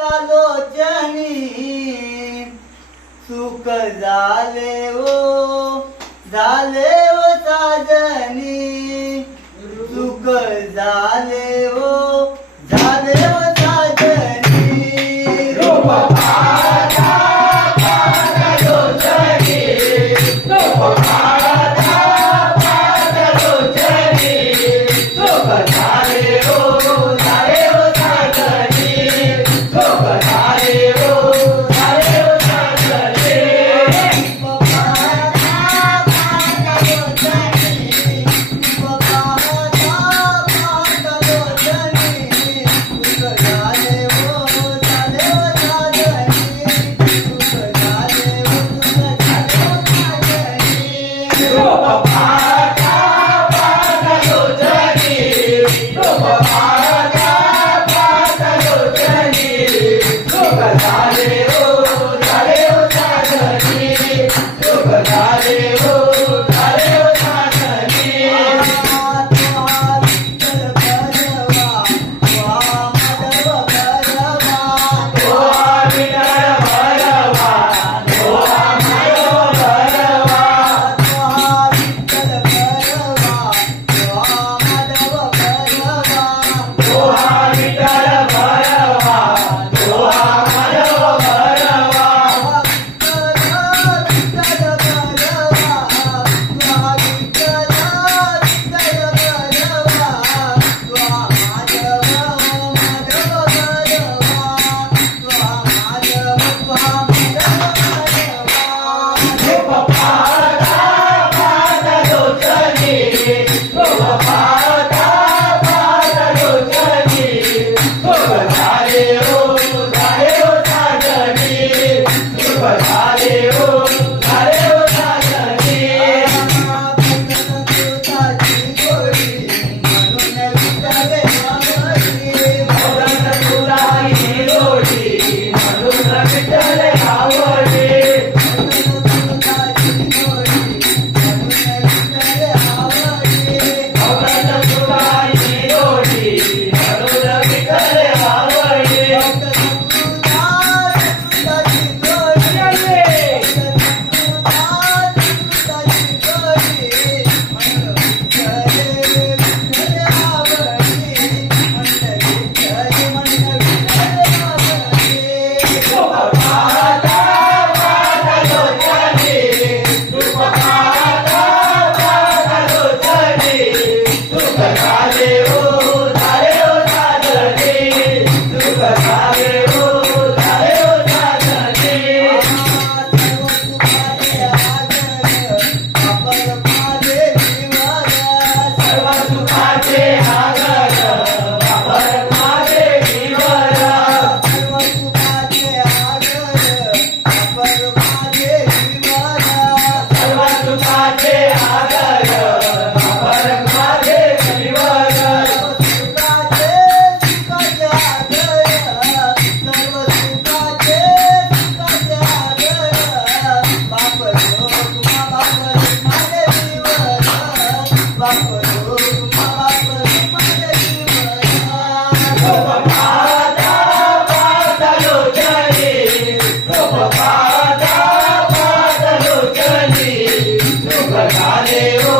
कालोचनी सुख झाले ओ झाले ओ साजनी सुख झाले ओ up. ಬಿಟ್ಟರೆ ಆವಡೆ Papa,